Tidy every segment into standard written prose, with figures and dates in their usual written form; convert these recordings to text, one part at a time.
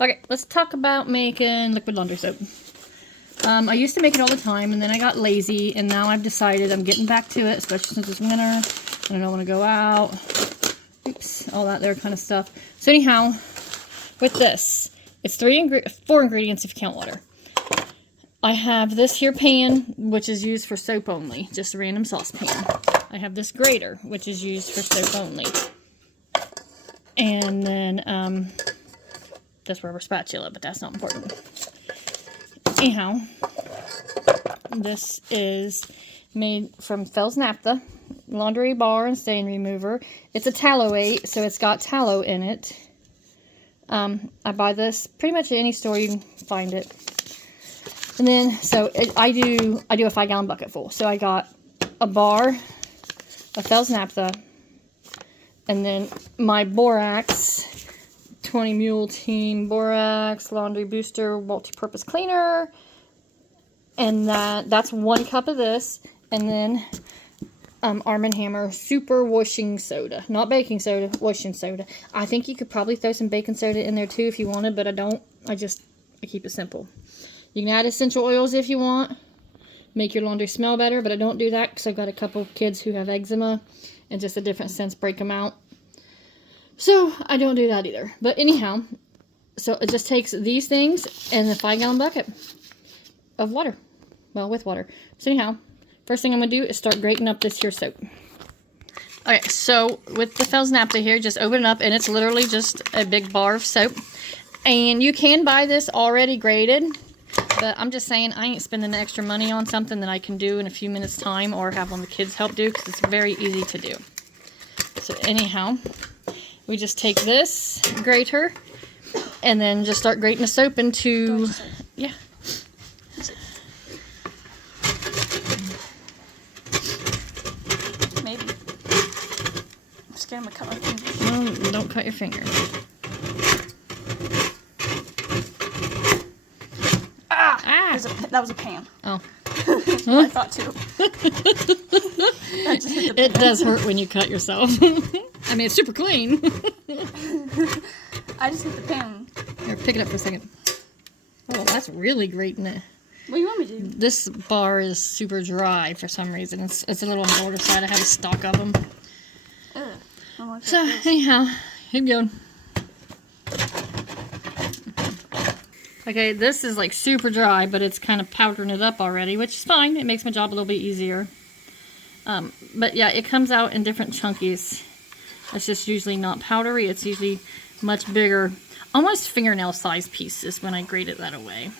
Okay, let's talk about making liquid laundry soap. I used to make it all the time, and then I got lazy, and now I've decided I'm getting back to it, especially since it's winter, and I don't want to go out. Oops, all that there kind of stuff. So anyhow, with this, it's 4 ingredients if you count water. I have this here pan, which is used for soap only, just a random saucepan. I have this grater, which is used for soap only. And then, this rubber spatula, but that's not important. Anyhow, this is made from Fels naphtha, laundry bar and stain remover. It's a tallowate, so it's got tallow in it. I buy this pretty much at any store you can find it. And then, so I do a 5-gallon bucket full. So I got a bar of Fels naphtha, and then my borax, 20 Mule Team Borax Laundry Booster Multi-Purpose Cleaner, and that's 1 cup of this, and then Arm & Hammer Super Washing Soda, not baking soda, washing soda. I think you could probably throw some baking soda in there too if you wanted, but I don't. I keep it simple. You can add essential oils if you want, make your laundry smell better, but I don't do that because I've got a couple kids who have eczema, and just a different scents break them out. So I don't do that either. But anyhow, so it just takes these things and a 5-gallon bucket of water. Well, with water. So anyhow, first thing I'm going to do is start grating up this here soap. Okay, so with the Fels naphtha here, just open it up, and it's literally just a big bar of soap. And you can buy this already grated, but I'm just saying I ain't spending the extra money on something that I can do in a few minutes time or have one of the kids help do, because it's very easy to do. So anyhow, we just take this grater and then just start grating the soap into, yeah. Maybe. I'm scared I'm gonna cut my fingers. No, don't cut your fingers. Ah! That was a pan. Oh. I thought too. I just hit the pan. It does hurt when you cut yourself. I mean, it's super clean. I just hit the pan. Here, pick it up for a second. Oh, that's really grating it. What do you want me to do? This bar is super dry for some reason. It's a little on the older side. I have a stock of them. Like So, anyhow, keep going. Okay, this is like super dry, but it's kind of powdering it up already, which is fine. It makes my job a little bit easier. But yeah, it comes out in different chunkies. It's just usually not powdery. It's usually much bigger, almost fingernail size pieces when I grate it that away.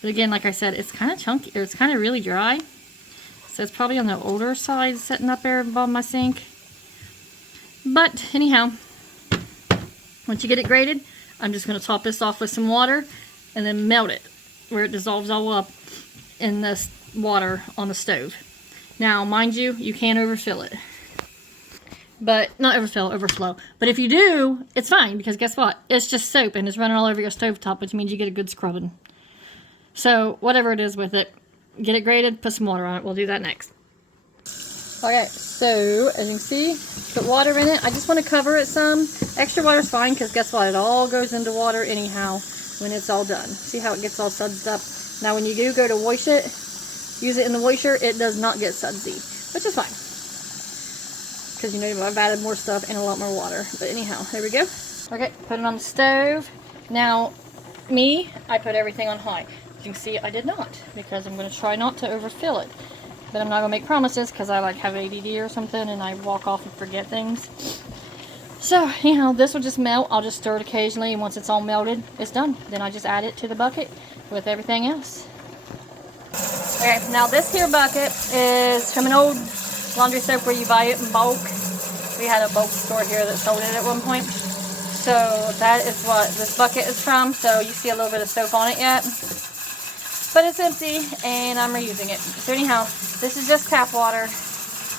But again, like I said, it's kind of chunky, or it's kind of really dry. So it's probably on the older side sitting up there above my sink. But anyhow, once you get it grated, I'm just going to top this off with some water and then melt it where it dissolves all up in this water on the stove. Now, mind you, you can overfill it. But, not overfill, overflow. But if you do, it's fine, because guess what? It's just soap and it's running all over your stovetop, which means you get a good scrubbing. So, whatever it is with it, get it grated, put some water on it. We'll do that next. Okay, so, as you can see, put water in it. I just want to cover it some. Extra water is fine, because guess what? It all goes into water anyhow when it's all done. See how it gets all sudsed up? Now, when you do go to wash it, use it in the washer, it does not get sudsy, which is fine. Because, you know, I've added more stuff and a lot more water. But anyhow, there we go. Okay, put it on the stove. Now, I put everything on high. As you can see, I did not, because I'm going to try not to overfill it. But I'm not going to make promises, because I like have ADD or something, and I walk off and forget things. So, anyhow, this will just melt. I'll just stir it occasionally, and once it's all melted, it's done. Then I just add it to the bucket with everything else. Okay, now this here bucket is from an old laundry soap where you buy it in bulk. We had a bulk store here that sold it at one point. So that is what this bucket is from. So you see a little bit of soap on it yet. But it's empty and I'm reusing it. So anyhow, this is just tap water.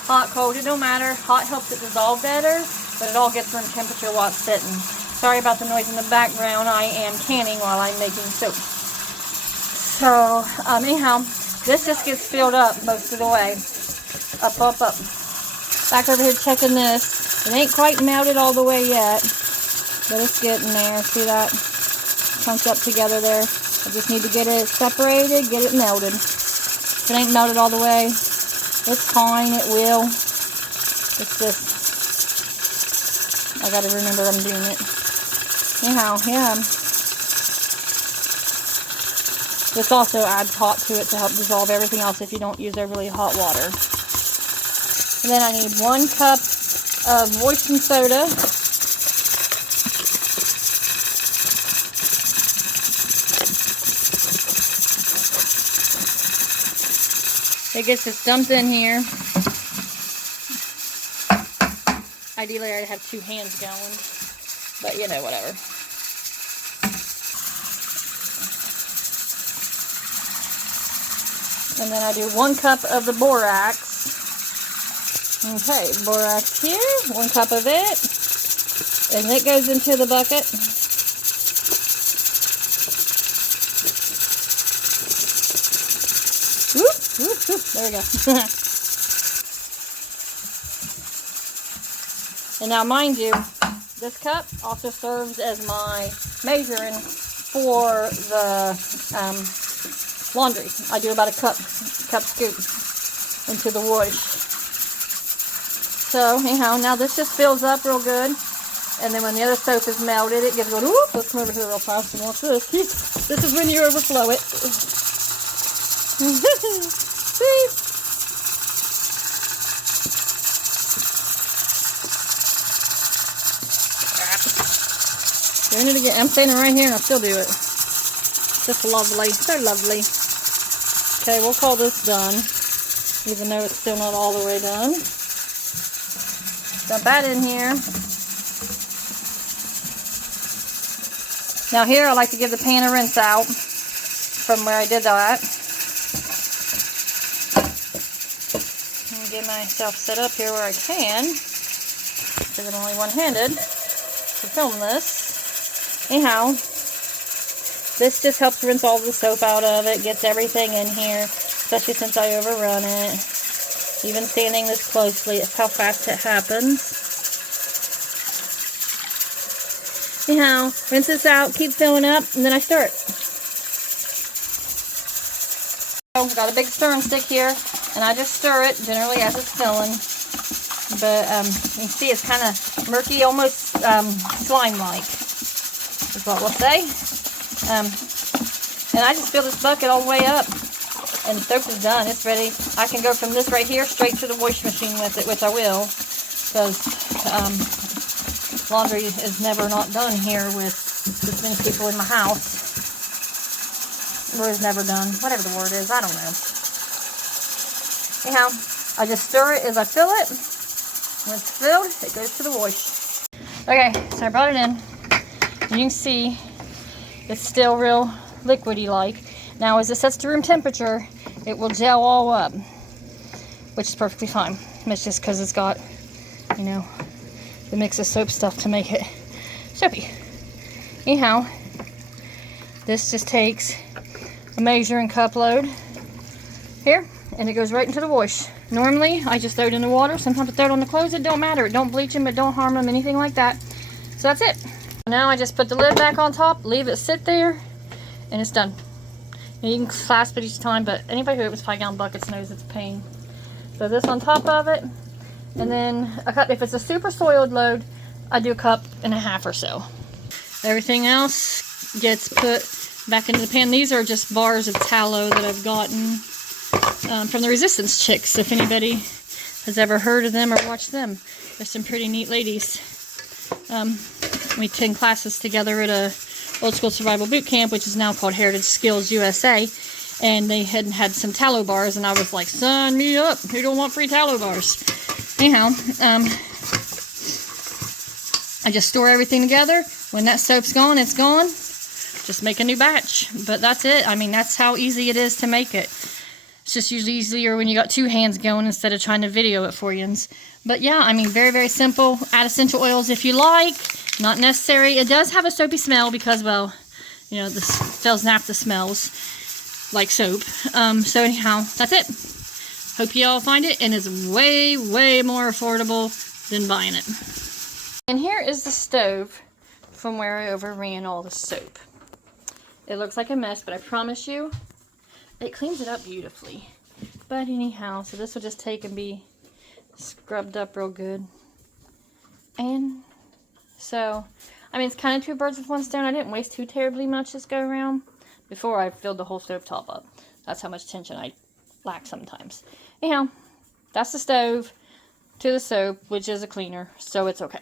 Hot, cold, it don't matter. Hot helps it dissolve better, but it all gets room temperature while it's sitting. Sorry about the noise in the background. I am canning while I'm making soap. So anyhow, this just gets filled up most of the way. Up, up, up. Back over here checking this. It ain't quite melted all the way yet, but it's getting there. See that? chunked up together there. I just need to get it separated, get it melted. If it ain't melted all the way, it's fine, it will. It's just, I gotta remember I'm doing it. Anyhow, yeah. This also adds hot to it to help dissolve everything else if you don't use overly hot water. And then I need 1 cup of moistened soda. It gets this dumped in here. Ideally, I'd have 2 hands going, but you know, whatever. And then I do 1 cup of the borax. Okay, borax here, 1 cup of it, and it goes into the bucket. Whoop, whoop, whoop. There we go. And now, mind you, this cup also serves as my measuring for the laundry. I do about a cup scoop into the wash. So anyhow, now this just fills up real good, and then when the other soap is melted, it gets going. Whoop, let's come over here real fast and watch this. This is when you overflow it. See? Doing it again. I'm standing right here and I still do it. Just lovely. So lovely. Okay, we'll call this done, even though it's still not all the way done. Dump that in here. Now here I like to give the pan a rinse out from where I did that. And get myself set up here where I can, because I'm only one-handed to film this. Anyhow, this just helps rinse all the soap out of it, gets everything in here, especially since I overrun it. Even standing this closely, it's how fast it happens. Anyhow, rinse this out, keep filling up, and then I stir it. So, got a big stirring stick here, and I just stir it generally as it's filling. But you can see it's kind of murky, almost slime-like, is what we'll say. And I just fill this bucket all the way up, and the soap is done. It's ready. I can go from this right here straight to the wash machine with it, which I will, because laundry is never not done here with this many people in my house. Or is never done. Whatever the word is, I don't know. Anyhow, I just stir it as I fill it. When it's filled, it goes to the wash. Okay, so I brought it in. You can see it's still real liquidy like. Now as it sets to room temperature, it will gel all up, which is perfectly fine. It's just because it's got, you know, the mix of soap stuff to make it soapy. Anyhow, this just takes a measuring cup load here, and it goes right into the wash. Normally, I just throw it in the water. Sometimes I throw it on the clothes. It don't matter. It don't bleach them. It don't harm them. Anything like that. So that's it. Now I just put the lid back on top, leave it sit there, and it's done. And you can clasp it each time, but anybody who opens 5-gallon buckets knows it's a pain. So this on top of it, and then a cup. If it's a super soiled load, I do 1.5 cups or so. Everything else gets put back into the pan. These are just bars of tallow that I've gotten from the Resistance Chicks. If anybody has ever heard of them or watched them, they're some pretty neat ladies. We attend classes together at a old school survival boot camp, which is now called Heritage Skills USA, and they had some tallow bars, and I was like, sign me up, who don't want free tallow bars? Anyhow, I just store everything together. When that soap's gone, it's gone. Just make a new batch. But that's it. I mean, that's how easy it is to make it. It's just usually easier when you got 2 hands going instead of trying to video it for you. But yeah, I mean, very, very simple. Add essential oils if you like. Not necessary. It does have a soapy smell because, well, you know, the fels naphtha smells like soap. So anyhow, that's it. Hope you all find it, and it's way, way more affordable than buying it. And here is the stove from where I overran all the soap. It looks like a mess, but I promise you, it cleans it up beautifully. But anyhow, so this will just take and be scrubbed up real good. And so, I mean, it's kind of two birds with one stone. I didn't waste too terribly much this go around before I filled the whole stove top up. That's how much tension I lack sometimes. Anyhow, that's the stove to the soap, which is a cleaner, so it's okay.